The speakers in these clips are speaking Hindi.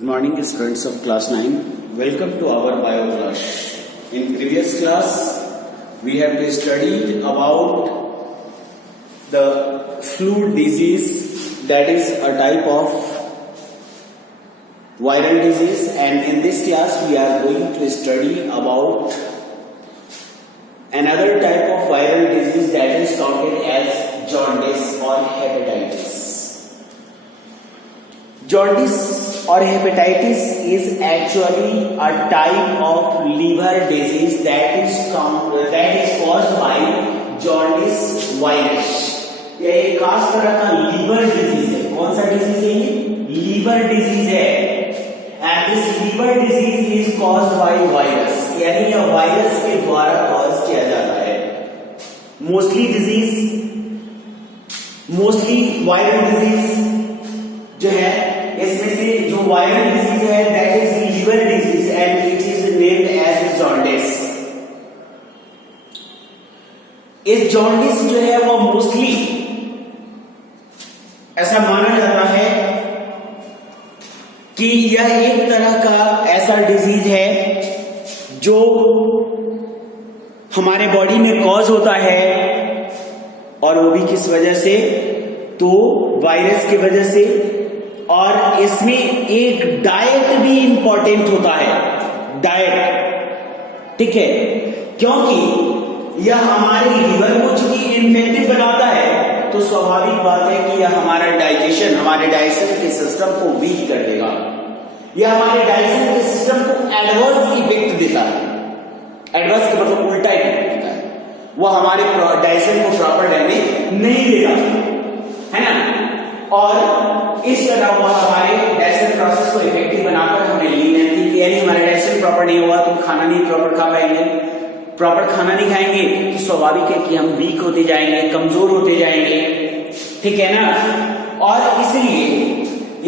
Good morning, students of class 9. Welcome to our bio class. In previous class, we have studied about the flu disease, that is a type of viral disease, and in this class we are going to study about another type of viral disease that is counted as jaundice or hepatitis. Jaundice or hepatitis is actually a type of liver disease that is caused by jaundice virus. यह एक खास तरह का लीवर डिजीज है. कौन सा डिजीज है ये? लीवर डिजीज है. And this liver disease is caused by virus, यानी यह वायरस के द्वारा कॉज किया जाता है. मोस्टली वायरल डिजीज जो है, इसमें से जो वायरल डिजीज है that is liver disease and it is named as jaundice. इस जॉन्डिस जो है वो मोस्टली ऐसा माना जाता है कि यह एक तरह का ऐसा डिजीज है जो हमारे बॉडी में कॉज होता है, और वो भी किस वजह से? तो वायरस की वजह से. और इसमें एक डाइट भी इंपॉर्टेंट होता है. डाइट, ठीक है, क्योंकि यह हमारे लीवर को चूंकि इन्फेक्टिव बनाता है तो स्वाभाविक बात है कि यह हमारे डाइजेशन के सिस्टम को वीक कर देगा. यह हमारे डाइजेशन के सिस्टम को एडवर्स इफेक्ट देता है. एडवर्स का मतलब उल्टा इफेक्ट देता है. वह हमारे डाइजेशन को प्रॉपर डैमेज नहीं देगा, है ना. और इस तरह वह हमारे डाइजेशन प्रोसेस को इफेक्टिव बनाकर हमें लीन एनर्जी, यानी हमारा डाइजेशन प्रॉपर नहीं हुआ तो खाना नहीं प्रॉपर खा पाएंगे. प्रॉपर खाना नहीं खाएंगे तो स्वाभाविक है कि हम वीक होते जाएंगे, कमजोर होते जाएंगे, ठीक है ना. और इसलिए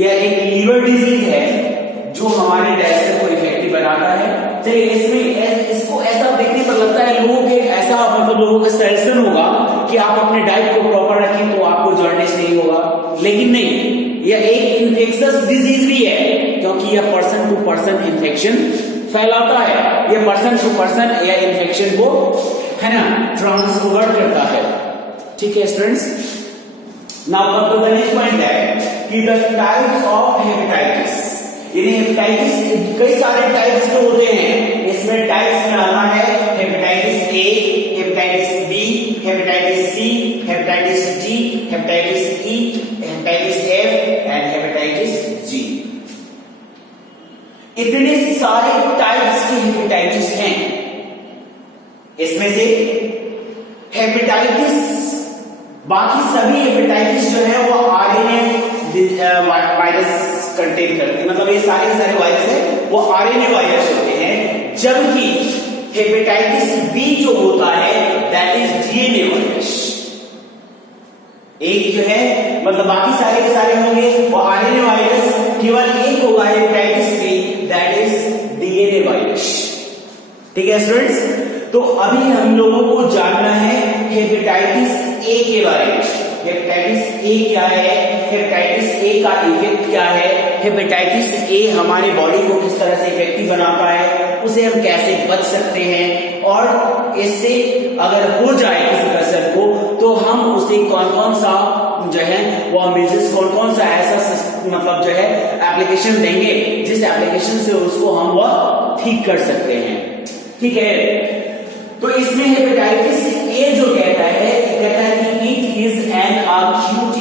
यह एक लीवर डिजीज है जो हमारे डाइजेशन को इफेक्टिव बनाता है. चलिए, इसमें इसको ऐसा देखने पर लगता है लोगों के ऐसा मतलब लोगों का सजेशन होगा कि आप अपने डाइट को प्रॉपर रखें तो आपको जॉन्डिस नहीं होगा, लेकिन नहीं, यह एक इन्फेक्शियस डिजीज भी है क्योंकि यह पर्सन टू पर्सन इन्फेक्शन फैलाता है. यह पर्सन टू पर्सन या इन्फेक्शन को, है ना, ट्रांसफर करता है. ठीक है students. Now the next point है कि द टाइप्स ऑफ हेपेटाइटिस. यानी हेपेटाइटिस कई सारे टाइप्स के होते हैं. इसमें टाइप्स में आता है hepatitis A, hepatitis B, hepatitis C, hepatitis D, hepatitis E, hepatitis F and hepatitis G. इतने सारे टाइप्स की हेपेटाइटिस हैं. इसमें से हेपेटाइटिस, बाकी सभी हेपेटाइटिस जो है वो आरएनए वायरस कंटेन करते हैं. मतलब ये सारे वायरस है वो आरएनए वायरस होते हैं, जबकि हेपेटाइटिस बी जो होता है दैट इज डीएनए वायरस. एक जो है मतलब बाकी सारे के सारे होंगे वो आरएनए वायरस, केवल एक होगा hepatitis B that is DNA virus. ठीक है स्टूडेंट्स. तो अभी हम लोगों को जानना है हेपेटाइटिस ए के बारे में. हेपेटाइटिस ए क्या है, हेपेटाइटिस ए का इफेक्ट क्या है, हेपेटाइटिस ए हमारे बॉडी को किस तरह से इफेक्टिव बनाता है, उसे हम कैसे बच सकते हैं, और इससे अगर हो जाए किसी पर्सन को तो हम उसे कौन कौन सा जो है वो मेजर्स, कौन कौन सा ऐसा मतलब जो है एप्लीकेशन देंगे जिस एप्लीकेशन से उसको हम वह ठीक कर सकते हैं. ठीक है. तो इसमें हेपेटाइटिस ए जो कहता है कि it is an acute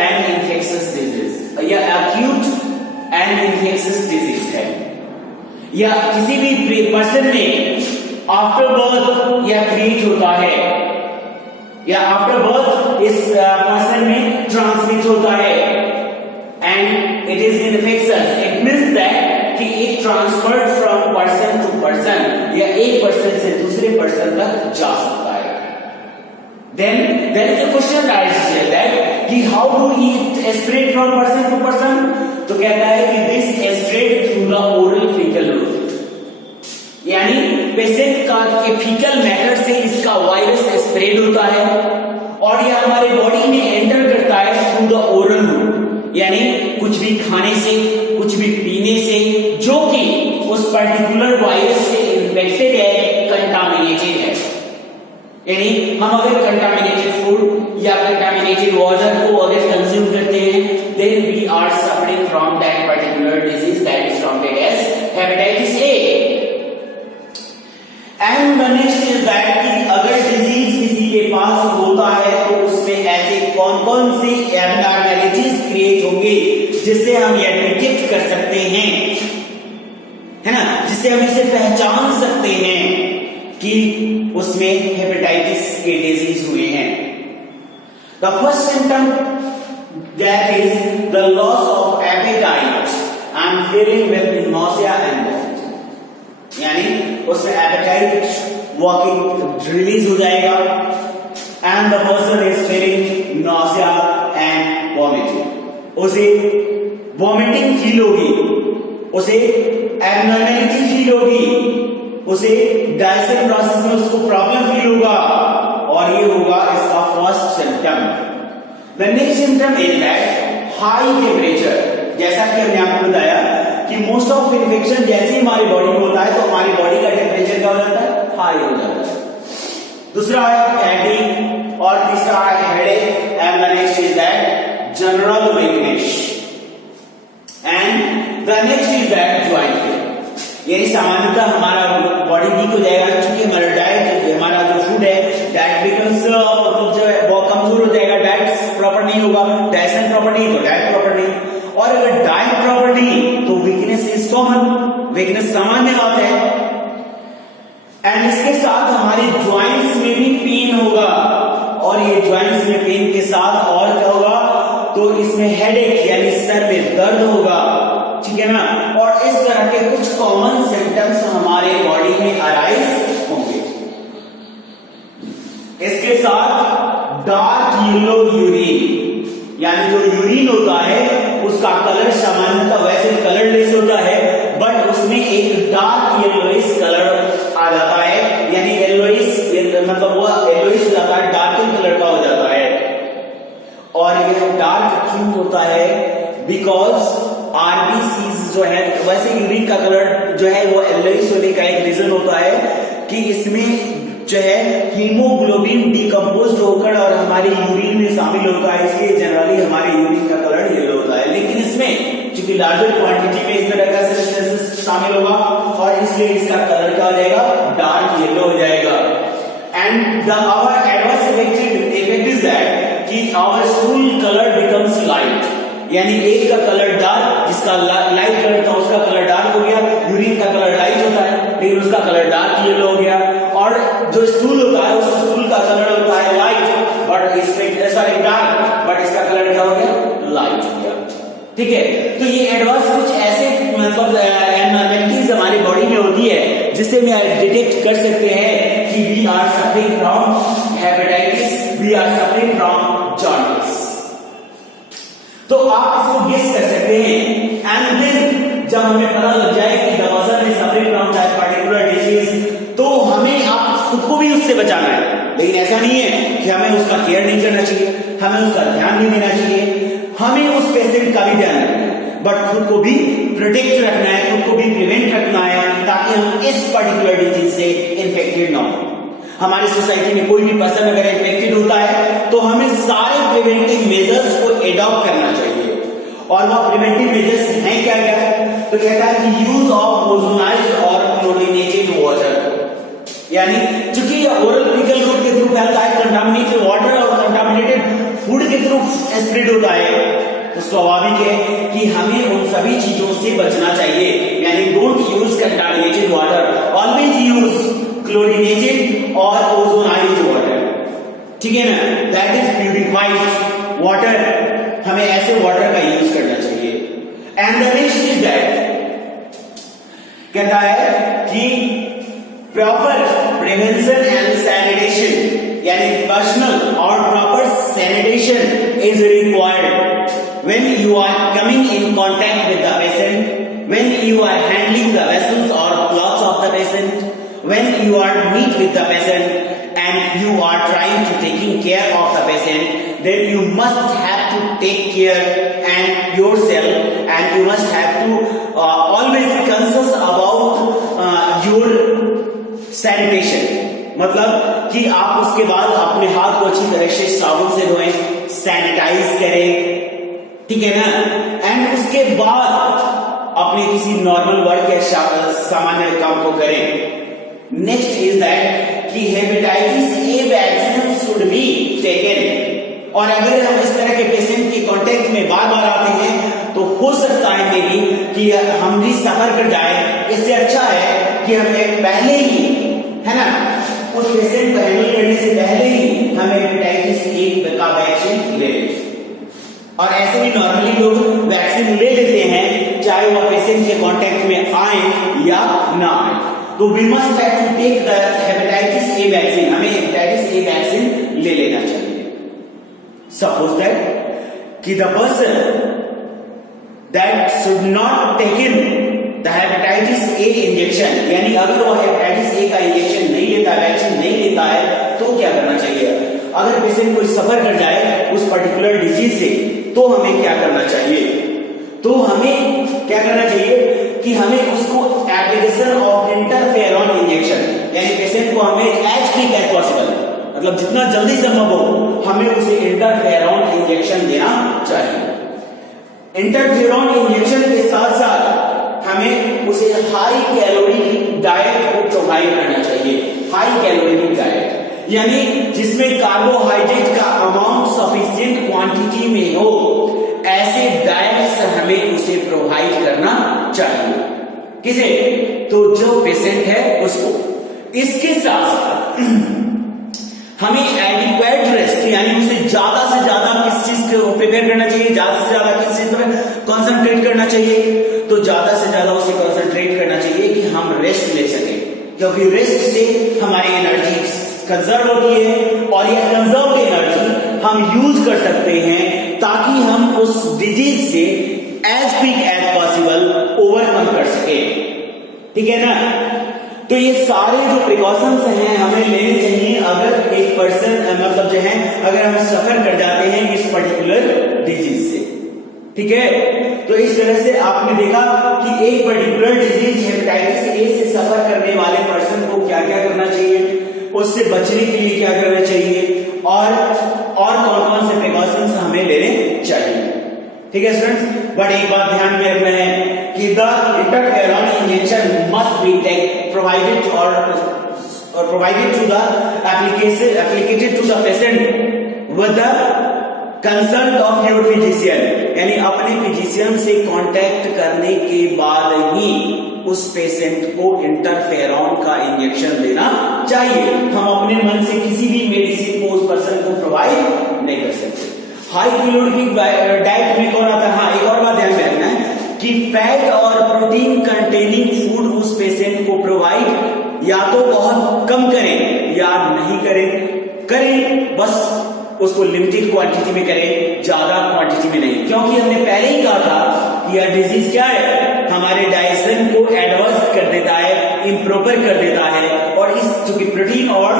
and infectious disease. यह acute and infectious disease है. या किसी भी पर्सन में आफ्टर बर्थ यह क्रिएट होता है, या आफ्टर बर्थ इस पर्सन में ट्रांसमिट होता है, and it is infectious. It means that कि it transferred from person to person, या एक पर्सन से दूसरे पर्सन तक जा सकता है. Then there is a question arises here that कि how do it spread from person to person? तो कहता है कि this spread through the oral fecal route. यानी पेशेंट का के फीकल मैटर से इसका वायरस स्प्रेड होता है और यह हमारे बॉडी में एंटर करता है थ्रू द ओरल रूट. यानी कुछ भी खाने से, कुछ भी पीने पर्टिकुलर वायरस से इन्फेक्टेड है, कंटामिनेटेड है। यानी हम अगर कंटामिनेटेड फूड या कंटामिनेटेड वाटर को अगर कंज्यूम करते हैं, then we are suffering from that particular disease that is termed as hepatitis A. And the next is that कि अगर डिजीज किसी के पास होता है तो उसमें ऐसे कौन कौन सी एबनॉर्मैलिटीज क्रिएट होंगे जिससे हम ये डिटेक्ट कर सकते हैं, है ना, जिससे हम इसे पहचान सकते हैं कि उसमें हेपेटाइटिस के डिजीज हुए हैं। The first symptom that is the loss of appetite and feeling with nausea and vomiting. यानी उसमें एपेटाइट वॉकिंग रिलीज हो जाएगा and the person is feeling nausea and vomiting. उसे वॉमिटिंग फील होगी, उसे एबनॉर्मैलिटी फील होगी, उसे डाइजेशन प्रोसेस में उसको प्रॉब्लम फील होगा, और ये होगा इसका first symptom. The next symptom is that high temperature. जैसा कि हमने आपको बताया कि मोस्ट ऑफ इन्फेक्शन जैसे ही हमारी बॉडी में होता है तो हमारी बॉडी का टेम्परेचर क्या हो जाता है, हाई हो जाता है। दूसरा है फैटिग, और तीसरा है headache, and the next is that general weakness, and the next is that joint pain. यानी सामान्यतः हमारा बॉडी वीक हो जाएगा क्योंकि हमारा डाइट, हमारा जो फूड है डाइट बिकम्स मतलब जो है वो कमजोर हो जाएगा, डाइट प्रॉपर नहीं होगा, डाइजेशन प्रॉपर नहीं तो डाइट प्रॉपर नहीं, और अगर डाइट प्रॉपर नहीं तो वीकनेस इज कॉमन, वीकनेस सामान्य बात है। एंड इसके साथ हमारे ज्वाइंट्स में भी पेन होगा, और ये ज्वाइंट्स में पेन के साथ और क्या होगा, तो इसमें हेडेक यानी सर में दर्द होगा, ठीक है ना। और इस तरह के कुछ कॉमन सिम्टम्स हमारे बॉडी में अराइज होंगे। इसके साथ डार्क येलो यूरिन, यानी जो यूरिन होता है उसका कलर सामान्यतः वैसे कलरलेस होता है, बट उसमें एक डार्क येलोइश कलर आ जाता है, यानी येलोइश मतलब वो येलोइश हो जाता है, डार्क कलर का हो जाता है। और यह डार्क क्यों होता है, बिकॉज आरबीसीज जो है, वैसे यूरिन का कलर जो है वो येलोइश होने का एक रीजन होता है कि इसमें जो है हीमोग्लोबिन डिकम्पोज होकर और हमारी यूरिन में शामिल होता है, इसलिए जनरली हमारे यूरिन का कलर येलो होता है। लेकिन इसमें चूंकि लार्जर क्वांटिटी में इस तरह का सब्सटेंस शामिल होगा और इसलिए इसका कलर क्या हो जाएगा, डार्क येलो हो जाएगा। And the our adverse effect is that कि our stool colour becomes light, यानी एक का कलर डार्क, जिसका लाइट कलर था उसका कलर डार्क हो गया, यूरिन का कलर लाइट होता है लेकिन उसका कलर डार्क येलो हो गया, और जो स्टूल होता है उस स्टूल का कलर होता है लाइट बट इसमें सॉरी डार्क, बट इसका कलर क्या हो गया, लाइट हो गया, ठीक है। तो ये एडवांस कुछ ऐसे मतलब एबनॉर्मैलिटीज हमारी बॉडी में होती है जिससे हम डिटेक्ट कर सकते हैं कि we are suffering from hepatitis, we are suffering from jaundice. तो आप इसको गेस कर सकते हैं, एंड देन जब हमें पता लग जाए कि the person is suffering from that particular disease, तो हमें आप खुद को भी उससे बचाना है। लेकिन ऐसा नहीं है कि हमें उसका केयर नहीं करना चाहिए, हमें उसका ध्यान नहीं देना चाहिए, हमें उस पेशेंट का भी ध्यान रखना है, बट खुद को भी प्रोटेक्ट रखना है, खुद को भी प्रिवेंट रखना है, ताकि हम इस पर्टिकुलर डिजीज से इन्फेक्टेड ना हो। हमारी सोसाइटी में कोई भी पर्सन अगर इन्फेक्टेड होता है तो हमें सारे प्रिवेंटिव मेजर्स को एडॉप्ट करना चाहिए। और वो प्रिवेंटिव मेजर्स हैं क्या क्या, तो कहता है कि यूज ऑफ ओजोनाइज्ड और क्लोरीनेटेड वाटर, यानी चूंकि ओरल फीकल रूट के थ्रू फैलता है, कंटामिनेटेड वाटर और कंटामिनेटेड फूड के थ्रू स्प्रेड होता है, तो स्वाभाविक है कि हमें उन सभी चीजों से बचना चाहिए। यानी don't use contaminated water, always use chlorinated और ओजोनाइज्ड वाटर, ठीक है ना, दैट इज प्यूरिफाइड वाटर, हमें ऐसे वाटर का यूज करना चाहिए। And the next is that कहता है कि प्रॉपर प्रिवेंशन एंड सैनिटेशन, यानी पर्सनल और proper sanitation is required when you are coming in contact with the patient, when you are handling the vessels और clothes of the patient, when you are meet with the patient and you are trying to taking care of the patient, then you must have to take care and yourself, and you must have to always conscious about कि आप उसके बाद अपने हाथ को अच्छी तरह से साबुन से धोएं, सैनिटाइज करें, ठीक है ना, एंड उसके बाद अपने किसी नॉर्मल वर्क या सामान्य काम को करें। नेक्स्ट इज दैट कि hepatitis A vaccine should be taken, और अगर हम इस तरह के पेशेंट के कांटेक्ट में बार बार आते हैं तो हो सकता है मेरी कि हम भी सफर कर जाए। इससे अच्छा है कि हमें पहले ही, है ना, उस पेशेंट को हैंडल करने से पहले ही हमें हेपेटाइटिस ए का वैक्सीन ले लें। और ऐसे भी नॉर्मली लोग वैक्सीन ले लेते हैं चाहे वह पेशेंट के कांटेक्ट में आए या ना आए। तो we must have to take the hepatitis A vaccine, हमें हेपेटाइटिस ए वैक्सीन ले लेना चाहिए। सपोज दैट कि the person that should not taken the hepatitis A injection, यानी अगर वह हेपेटाइटिस ए का इंजेक्शन नहीं लेता, वैक्सीन नहीं लेता है, तो क्या करना चाहिए? अगर पेशेंट कोई सफर कर जाए उस पर्टिकुलर डिजीज से, तो हमें क्या करना चाहिए? तो हमें क्या करना चाहिए कि हमें उसको एप्लीकेशन ऑफ इंटरफेरॉन इंजेक्शन, यानी पेशेंट को हमें एज क्विक एज पॉसिबल, मतलब जितना जल्दी संभव हो हमें उसे इंटरफेरॉन इंजेक्शन देना चाहिए। इंटरफेरॉन इंजेक्शन के साथ साथ हमें उसे हाई कैलोरी डाइट को प्रोवाइड करना चाहिए। हाई कैलोरी डाइट यानी जिसमें कार्बोहाइड्रेट का अमाउंट सफिशिएंट क्वांटिटी में हो, ऐसे डाइट्स हमें उसे प्रोवाइड करना चाहिए। किसे? तो जो पेशेंट है उसको। इसके साथ हमें एडिक्वेट रेस्ट, यानी उसे ज्यादा से ज्यादा किस चीज को प्रिपेयर करना चाहिए, ज्यादा से ज्यादा किस चीज पर कॉन्सेंट्रेट करना चाहिए? तो ज्यादा से ज्यादा उसे कॉन्सेंट्रेट करना चाहिए कि हम रेस्ट ले सकें, क्योंकि रेस्ट से हमारी एनर्जी कंजर्व होती है और यह कंजर्व एनर्जी हम यूज कर सकते हैं ताकि हम उस डिजीज से as quick as possible overcome कर सके। ठीक है ना? तो ये सारे जो प्रिकॉशंस हैं हमें लेने चाहिए अगर एक पर्सन मतलब जो है अगर हम सफर कर जाते हैं इस पर्टिकुलर डिजीज से। ठीक है? तो इस तरह से आपने देखा कि एक पर्टिकुलर डिजीज हेपेटाइटिस ए से सफर करने वाले पर्सन को क्या क्या करना चाहिए, उससे बचने के लिए क्या करना चाहिए और कौन कौन से प्रिकॉशंस हमें लेने चाहिए। ठीक है स्टूडेंट्स, बट एक बात ध्यान में रखना है कि the interferon injection must be provided और provided to the applicated to the patient with the consult of your physician, यानी अपने फिजिशियन से कांटेक्ट करने के बाद ही उस पेशेंट को इंटरफेरॉन का इंजेक्शन देना चाहिए। हम अपने मन से किसी भी मेडिसिन को उस पर्सन को प्रोवाइड नहीं कर सकते। हाई कैलोरी डाइट में कौन आता है? हाँ, एक और बात ध्यान में रखना है कि फैट और प्रोटीन कंटेनिंग फूड उस पेशेंट को प्रोवाइड या तो बहुत कम करें या नहीं करें, बस उसको लिमिटेड क्वांटिटी में करें, ज्यादा क्वांटिटी में नहीं, क्योंकि हमने पहले ही कहा था कि यह डिजीज क्या है, हमारे डाइजेशन को एडवर्स कर देता है, इम्प्रॉपर कर देता है, और इस चूंकि प्रोटीन और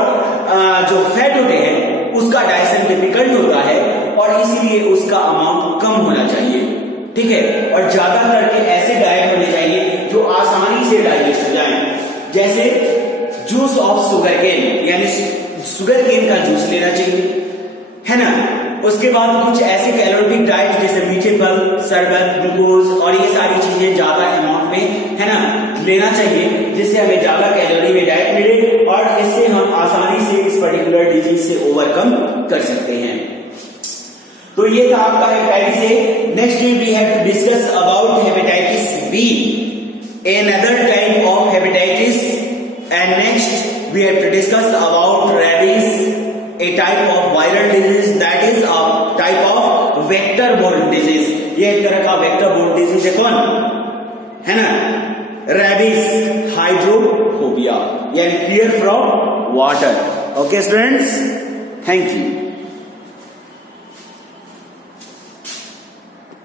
जो फैट होते हैं उसका डाइजेशन डिफिकल्ट होता है और इसीलिए उसका अमाउंट कम होना चाहिए। ठीक है? और ज्यादातर के ऐसे डाइट होने चाहिए जो आसानी से डाइजेस्ट हो जाए, जैसे जूस ऑफ शुगर केन, यानी शुगर केन का जूस लेना चाहिए, है ना। उसके बाद कुछ ऐसे कैलोरी डाइट जैसे मीठे फल, शरबत, ग्लूकोज और ये सारी चीजें ज्यादा अमाउंट में, है ना, लेना चाहिए, जिससे हमें ज्यादा कैलोरी में डाइट मिले और इससे हम आसानी से इस पर्टिकुलर डिजीज से ओवरकम कर सकते हैं। तो ये था आपका hepatitis A. Next we have to discuss about hepatitis B, another type of hepatitis, and next we have to discuss about rabies, a type of viral disease, that is a type of vector borne disease। ये एक तरह का वेक्टर बोर्न डिजीज है, कौन है ना? रेबीज, हाइड्रोफोबिया यानी fear from water. Okay students, thank you.